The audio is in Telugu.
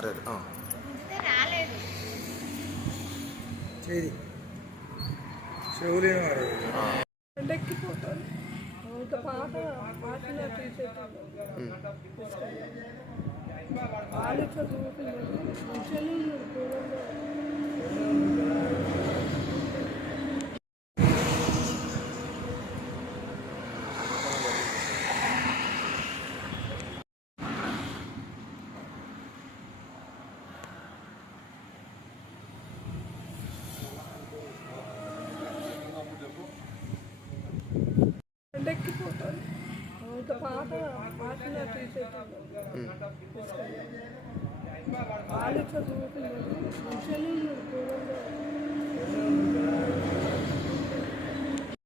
అరే చేది చెవులేని వారు ఆ. ఎండెక్కిపోతాను పాత పాటలు వాళ్ళు చదువుకున్నారు. ఎండెక్కిపోతాను అంత పాత పాటలు వాళ్ళు చదువుకున్నారు మంచిగానే